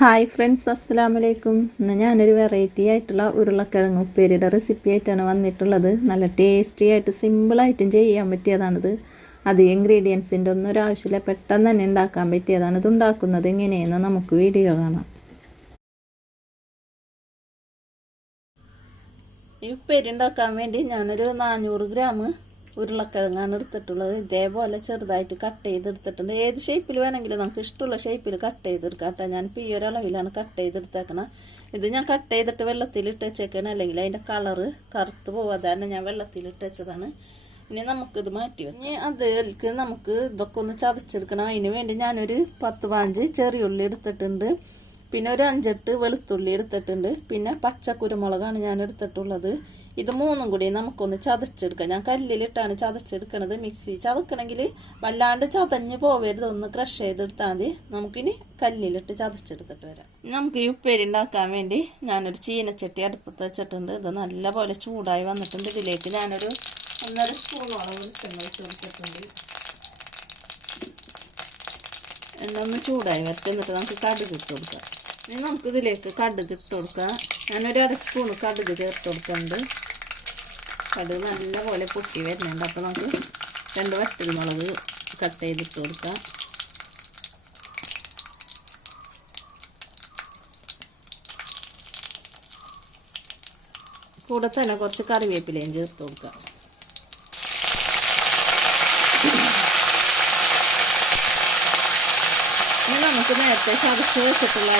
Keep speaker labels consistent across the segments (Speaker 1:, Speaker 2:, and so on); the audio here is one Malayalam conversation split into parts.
Speaker 1: ഹായ് ഫ്രണ്ട്സ് അസ്സാം വലൈക്കും ഇന്ന് ഞാനൊരു വെറൈറ്റി ആയിട്ടുള്ള ഉരുളക്കിഴങ്ങ് ഉപ്പേരിയുടെ റെസിപ്പി ആയിട്ടാണ് വന്നിട്ടുള്ളത്. നല്ല ടേസ്റ്റി ആയിട്ട് സിമ്പിളായിട്ടും ചെയ്യാൻ പറ്റിയതാണിത്. അധികം ഇൻഗ്രീഡിയൻസിന്റെ ഒന്നും ഒരു ആവശ്യമില്ല. പെട്ടെന്ന് തന്നെ ഉണ്ടാക്കാൻ പറ്റിയതാണ്. ഇത് ഉണ്ടാക്കുന്നത് എങ്ങനെയെന്ന് നമുക്ക് വീഡിയോ കാണാം. ഈ ഉപ്പേരി ഉണ്ടാക്കാൻ വേണ്ടി ഞാനൊരു നാനൂറ് ഗ്രാം ഉരുളക്കിഴങ്ങാണ് എടുത്തിട്ടുള്ളത്. ഇതേപോലെ ചെറുതായിട്ട് കട്ട് ചെയ്തെടുത്തിട്ടുണ്ട്. ഏത് ഷേപ്പിൽ വേണമെങ്കിലും നമുക്ക് ഇഷ്ടമുള്ള ഷേപ്പിൽ കട്ട് ചെയ്തെടുക്കാം കേട്ടോ. ഞാനിപ്പോൾ ഈ ഒരളവിലാണ് കട്ട് ചെയ്തെടുത്തേക്കണം. ഇത് ഞാൻ കട്ട് ചെയ്തിട്ട് വെള്ളത്തിലിട്ട് വെച്ചേക്കണം. അല്ലെങ്കിൽ അതിന്റെ കളറ് കറുത്ത് പോവാതാണ് ഞാൻ വെള്ളത്തിലിട്ട് വെച്ചതാണ്. ഇനി നമുക്കിത് മാറ്റി വെക്കാം. ഇനി അതിലേക്ക് നമുക്ക് ഇതൊക്കെ ഒന്ന് ചതച്ചെടുക്കണം. അതിന് വേണ്ടി ഞാനൊരു പത്ത് പാഞ്ച് ചെറിയുള്ളി എടുത്തിട്ടുണ്ട്. പിന്നെ ഒരു അഞ്ചെട്ട് വെളുത്തുള്ളി എടുത്തിട്ടുണ്ട്. പിന്നെ പച്ച കുരുമുളകാണ് ഞാൻ എടുത്തിട്ടുള്ളത്. ഇത് മൂന്നും കൂടി നമുക്കൊന്ന് ചതച്ചെടുക്കാം. ഞാൻ കല്ലിലിട്ടാണ് ചതച്ചെടുക്കണത്. മിക്സി ചതക്കണമെങ്കിൽ വല്ലാണ്ട് ചതഞ്ഞ് പോവരുത്. ഒന്ന് ക്രഷ് ചെയ്തെടുത്താൽ മതി. നമുക്കിനി കല്ലിലിട്ട് ചതച്ചെടുത്തിട്ട് വരാം. നമുക്ക് ഈ ഉപ്പേരി ഉണ്ടാക്കാൻ വേണ്ടി ഞാനൊരു ചീനച്ചട്ടി അടുപ്പത്ത് വെച്ചിട്ടുണ്ട്. ഇത് നല്ലപോലെ ചൂടായി വന്നിട്ടുണ്ട്. ഇതിലേക്ക് ഞാനൊരു ഒന്നര സ്പൂണോളം വെളിച്ചെണ്ണ വെച്ച് കൊടുത്തിട്ടുണ്ട്. എണ്ണ ഒന്ന് ചൂടായി വരട്ടെ. എന്നിട്ട് നമുക്ക് കടുക് കൊടുക്കാം. ഇനി നമുക്ക് ഇതിലേക്ക് കടുക് ഇട്ട് കൊടുക്കാം. ഞാനൊരു അര സ്പൂൺ കടുക് ചേർത്ത് കൊടുക്കുന്നുണ്ട് കടുക് നല്ലപോലെ പൊട്ടി വരുന്നുണ്ട്. അപ്പോൾ നമുക്ക് രണ്ട് വറ്റൽ മുളക് കട്ട് ചെയ്തിട്ട് കൊടുക്കാം. കൂടെ തന്നെ കുറച്ച് കറിവേപ്പിലയും ചേർത്ത് കൊടുക്കാം ഇനി നമുക്ക് നേരത്തെ ചതച്ച് വെച്ചിട്ടുള്ള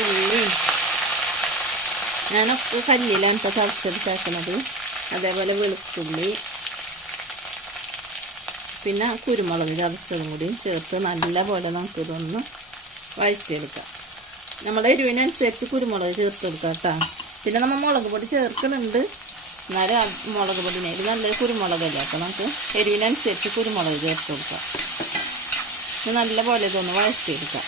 Speaker 1: ഉള്ളി. ഞാനൊക്കെ കല്ലിലാണ് ഇപ്പോൾ ചതച്ചെടുത്തേക്കണത്. അതേപോലെ വെളുത്തുള്ളി. പിന്നെ കുരുമുളക് ചതച്ചതും കൂടി ചേർത്ത് നല്ലപോലെ നമുക്കിതൊന്ന് വഴറ്റിയെടുക്കാം. നമ്മുടെ എരിവിനനുസരിച്ച് കുരുമുളക് ചേർത്ത് കൊടുക്കാം കേട്ടോ. പിന്നെ നമ്മൾ മുളക് പൊടി ചേർക്കുന്നുണ്ട് എന്നാലും മുളക് പൊടിനെ നല്ല കുരുമുളകല്ലേ? അപ്പോൾ നമുക്ക് എരിവിനനുസരിച്ച് കുരുമുളക് ചേർത്ത് കൊടുക്കാം നല്ലപോലെ ഇതൊന്ന് വഴറ്റിയെടുക്കാം.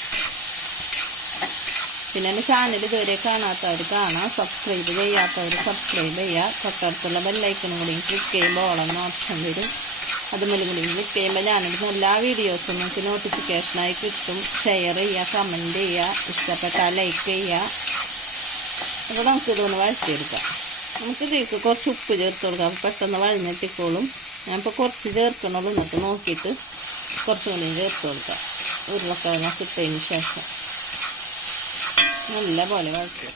Speaker 1: പിന്നെ എന്റെ ചാനൽ ഇതുവരെ കാണാത്തവർ കാണാം. സബ്സ്ക്രൈബ് ചെയ്യാത്തവർ സബ്സ്ക്രൈബ് ചെയ്യുക തൊട്ടടുത്തുള്ള ബെല്ലൈക്കനും കൂടി ക്ലിക്ക് ചെയ്യുമ്പോൾ ഓളെന്ന ഓപ്ഷൻ വരും. അതുമല്ല കൂടി ക്ലിക്ക് ചെയ്യുമ്പോൾ ഞാനിടുന്ന എല്ലാ വീഡിയോസും നിങ്ങൾക്ക് നോട്ടിഫിക്കേഷനായി കിട്ടും. ഷെയർ ചെയ്യുക കമന്റ് ചെയ്യുക ഇഷ്ടപ്പെട്ടാൽ ലൈക്ക് ചെയ്യുക അപ്പോൾ നമുക്കിതൊന്ന് വഴറ്റിയെടുക്കാം. നമുക്ക് ഇതിലേക്ക് കുറച്ച് ഉപ്പ് ചേർത്ത് കൊടുക്കാം. പെട്ടെന്ന് വഴഞ്ഞെത്തിക്കോളും ഞാനിപ്പോൾ കുറച്ച് ചേർക്കണുള്ളൂ. എന്നിട്ട് നോക്കിയിട്ട് കുറച്ചും കൂടി ചേർത്ത് കൊടുക്കാം. ഉരുളക്കിഴങ്ങൊക്കെ ഇട്ടതിന് ശേഷം. നല്ല പോലെ വഴറ്റുക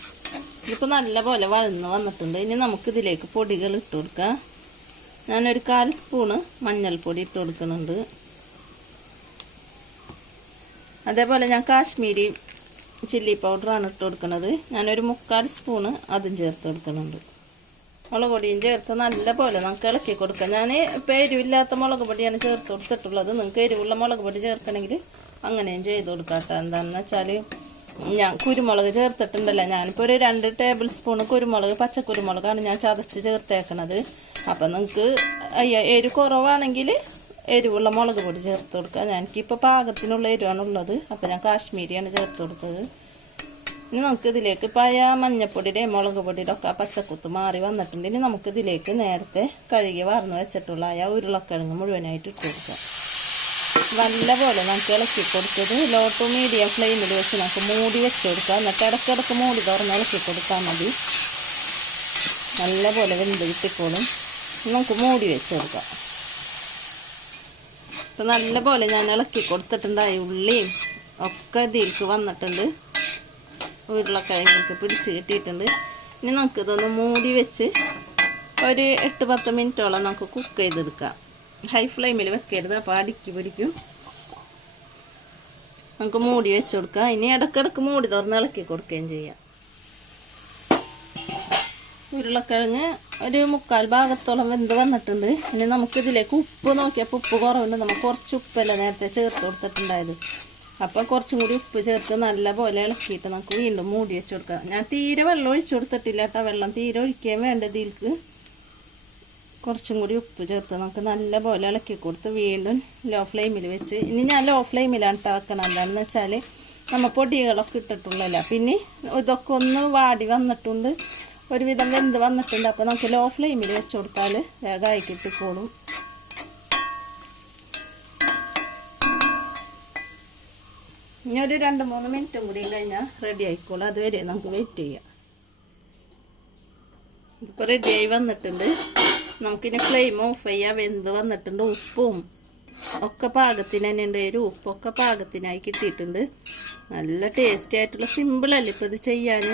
Speaker 1: ഇതിപ്പോൾ നല്ല പോലെ വഴന്ന് വന്നിട്ടുണ്ട്. ഇനി നമുക്ക് ഇതിലേക്ക് പൊടികൾ ഇട്ട് കൊടുക്കാം. ഞാനൊരു കാൽ സ്പൂണ് മഞ്ഞൾപ്പൊടി ഇട്ട് കൊടുക്കുന്നുണ്ട്. അതേപോലെ ഞാൻ കാശ്മീരി ചില്ലി പൗഡറാണ് ഇട്ട് കൊടുക്കുന്നത്. ഞാനൊരു മുക്കാൽ സ്പൂണ് അതും ചേർത്ത് കൊടുക്കുന്നുണ്ട്. മുളക് പൊടിയും ചേർത്ത് നല്ല പോലെ നമുക്ക് ഇളക്കി കൊടുക്കാം. ഞാൻ ഇപ്പോൾ എരിവില്ലാത്ത മുളക് പൊടിയാണ് ചേർത്ത് കൊടുത്തിട്ടുള്ളത്. നിങ്ങൾക്ക് എരിവുള്ള മുളക് പൊടി ചേർക്കണമെങ്കിൽ അങ്ങനെയും ചെയ്ത് കൊടുക്കാം. കേട്ടോ എന്താണെന്ന് വെച്ചാൽ ഞാൻ കുരുമുളക് ചേർത്തിട്ടുണ്ടല്ലോ. ഞാനിപ്പോൾ ഒരു രണ്ട് ടേബിൾ സ്പൂൺ കുരുമുളക് പച്ചക്കുരുമുളകാണ് ഞാൻ ചതച്ച് ചേർത്തേക്കണത്. അപ്പം നിങ്ങൾക്ക് അയ്യ എരിവ് കുറവാണെങ്കിൽ എരിവുള്ള മുളക് പൊടി ചേർത്ത് കൊടുക്കുക എനിക്കിപ്പോൾ പാകത്തിനുള്ള എരിവാണുള്ളത് അപ്പോൾ ഞാൻ കാശ്മീരിയാണ് ചേർത്ത് കൊടുത്തത്. ഇനി നമുക്ക് ഇതിലേക്ക് പഴയ മഞ്ഞപ്പൊടിയുടെ മുളക് പൊടിയുടെ ഒക്കെ പച്ചക്കുത്ത് മാറി വന്നിട്ടുണ്ട്. ഇനി നമുക്ക് ഇതിലേക്ക് നേരത്തെ കഴുകി വറന്ന് വെച്ചിട്ടുള്ള ആ ഉരുളക്കിഴങ്ങ് മുഴുവനായിട്ട് ഇട്ട് കൊടുക്കാം. നല്ലപോലെ നമുക്ക് ഇളക്കി കൊടുത്തത് ലോ ടു മീഡിയം ഫ്ലെയിമിൽ വെച്ച് നമുക്ക് മൂടി വെച്ച് കൊടുക്കാം എന്നിട്ട് ഇടയ്ക്കിടയ്ക്ക് മൂടി തുറന്ന് ഇളക്കി കൊടുത്താൽ മതി. നല്ലപോലെ വെന്ത് കിട്ടിക്കോളും. നമുക്ക് മൂടി വെച്ച് കൊടുക്കാം ഇപ്പം നല്ലപോലെ ഞാൻ ഇളക്കി കൊടുത്തിട്ടുണ്ടായി ഉള്ളിയും ഒക്കെ ഇതിലേക്ക് വന്നിട്ടുണ്ട്. ഉരുളക്കിഴങ്ങൊക്കെ പിടിച്ച് കിട്ടിയിട്ടുണ്ട്. ഇനി നമുക്കിതൊന്ന് മൂടി വെച്ച് ഒരു എട്ട് പത്ത് മിനിറ്റോളം നമുക്ക് കുക്ക് ചെയ്തെടുക്കാം. ഹൈ ഫ്ലെയിമിൽ വെക്കരുത് അപ്പോൾ അടുക്കി പിടിക്കും. നമുക്ക് മൂടി വെച്ച് കൊടുക്കാം. ഇനി ഇടയ്ക്കിടയ്ക്ക് മൂടി തുറന്ന് ഇളക്കി കൊടുക്കുകയും ചെയ്യാം. ഉരുളക്കിഴങ്ങ് ഒരു മുക്കാൽ ഭാഗത്തോളം വെന്ത് വന്നിട്ടുണ്ട്. ഇനി നമുക്കിതിലേക്ക് ഉപ്പ് നോക്കിയപ്പോൾ ഉപ്പ് കുറവുണ്ട്. നമുക്ക് കുറച്ച് ഉപ്പല്ല നേരത്തെ ചേർത്ത് കൊടുത്തിട്ടുണ്ടായത് അപ്പോൾ കുറച്ചും കൂടി ഉപ്പ് ചേർത്ത് നല്ല പോലെ ഇളക്കിയിട്ട് നമുക്ക് വീണ്ടും മൂടി വെച്ച് കൊടുക്കാം. ഞാൻ തീരെ വെള്ളം ഒഴിച്ചു കൊടുത്തിട്ടില്ല കേട്ടോ. വെള്ളം തീരെ ഒഴിക്കാൻ വേണ്ടത് ഇതിൽക്ക്. കുറച്ചും കൂടി ഉപ്പ് ചേർത്ത് നമുക്ക് നല്ല പോലെ ഇളക്കി കൊടുത്ത് വീണ്ടും ലോ ഫ്ലെയിമിൽ വെച്ച്. ഇനി ഞാൻ ലോ ഫ്ലെയിമിലാണ് ഇട്ടാക്കണം എന്താണെന്ന് വെച്ചാൽ നമ്മൾ പൊടികളൊക്കെ ഇട്ടിട്ടുള്ളല്ല പിന്നെ ഇതൊക്കെ ഒന്ന് വാടി വന്നിട്ടുണ്ട്. ഒരുവിധം വെന്ത് വന്നിട്ടുണ്ട്. അപ്പോൾ നമുക്ക് ലോ ഫ്ലെയിമിൽ വെച്ച് കൊടുത്താൽ വേഗമായി കിട്ടിക്കോളും. ഇനി ഒരു രണ്ട് മൂന്ന് മിനിറ്റും കൂടി കഴിഞ്ഞാൽ റെഡി ആയിക്കോളും. അതുവരെ നമുക്ക് വെയിറ്റ് ചെയ്യാം. ഇപ്പോൾ റെഡിയായി വന്നിട്ടുണ്ട്. നമുക്കിനി ഫ്ലെയിം ഓഫ് ചെയ്യാം. വെന്ത് വന്നിട്ടുണ്ട് ഉപ്പും. ഒക്കെ പാകത്തിന് തന്നെ ഉണ്ട് ഒരു ഉപ്പൊക്കെ പാകത്തിനായി കിട്ടിയിട്ടുണ്ട്. നല്ല ടേസ്റ്റി ആയിട്ടുള്ള സിമ്പിളല്ലേ ഇപ്പോൾ ഇത് ചെയ്യാൻ?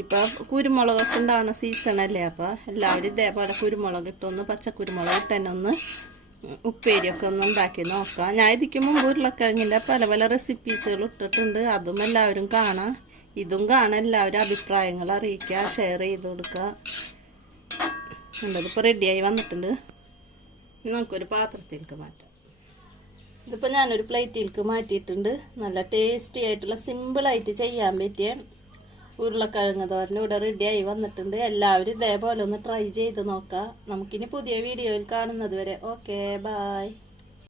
Speaker 1: ഇപ്പം കുരുമുളകൊക്കെ ഉണ്ടാവുന്ന സീസണല്ലേ അപ്പോൾ എല്ലാവരും ഇതേപോലെ കുരുമുളക് ഇട്ടൊന്ന് പച്ചക്കുരുമുളക് ഇട്ടനൊന്ന് ഉപ്പേരിയൊക്കെ ഒന്ന് ഉണ്ടാക്കി നോക്കാം. ഞാൻ ഇതിക്ക് മുമ്പ് ഉരുളക്കിഴങ്ങിന്റെ പല പല റെസിപ്പീസുകൾ ഇട്ടിട്ടുണ്ട്. അതും എല്ലാവരും കാണാം. ഇതും കാണാം എല്ലാവരും അഭിപ്രായങ്ങൾ അറിയിക്കുക ഷെയർ ചെയ്ത് കൊടുക്കുക ഇതിപ്പോൾ റെഡിയായി വന്നിട്ടുണ്ട്. നമുക്കൊരു പാത്രത്തിലേക്ക് മാറ്റാം. ഇതിപ്പോൾ ഞാനൊരു പ്ലേറ്റിലേക്ക് മാറ്റിയിട്ടുണ്ട്. നല്ല ടേസ്റ്റി ആയിട്ടുള്ള സിമ്പിളായിട്ട് ചെയ്യാൻ പറ്റിയ ഉരുളക്കിഴങ്ങ് തോരൻ ഇവിടെ റെഡിയായി വന്നിട്ടുണ്ട്. എല്ലാവരും ഇതേപോലെ ഒന്ന് ട്രൈ ചെയ്ത് നോക്കാം. നമുക്കിനി പുതിയ വീഡിയോയിൽ കാണുന്നത് വരെ. Okay bye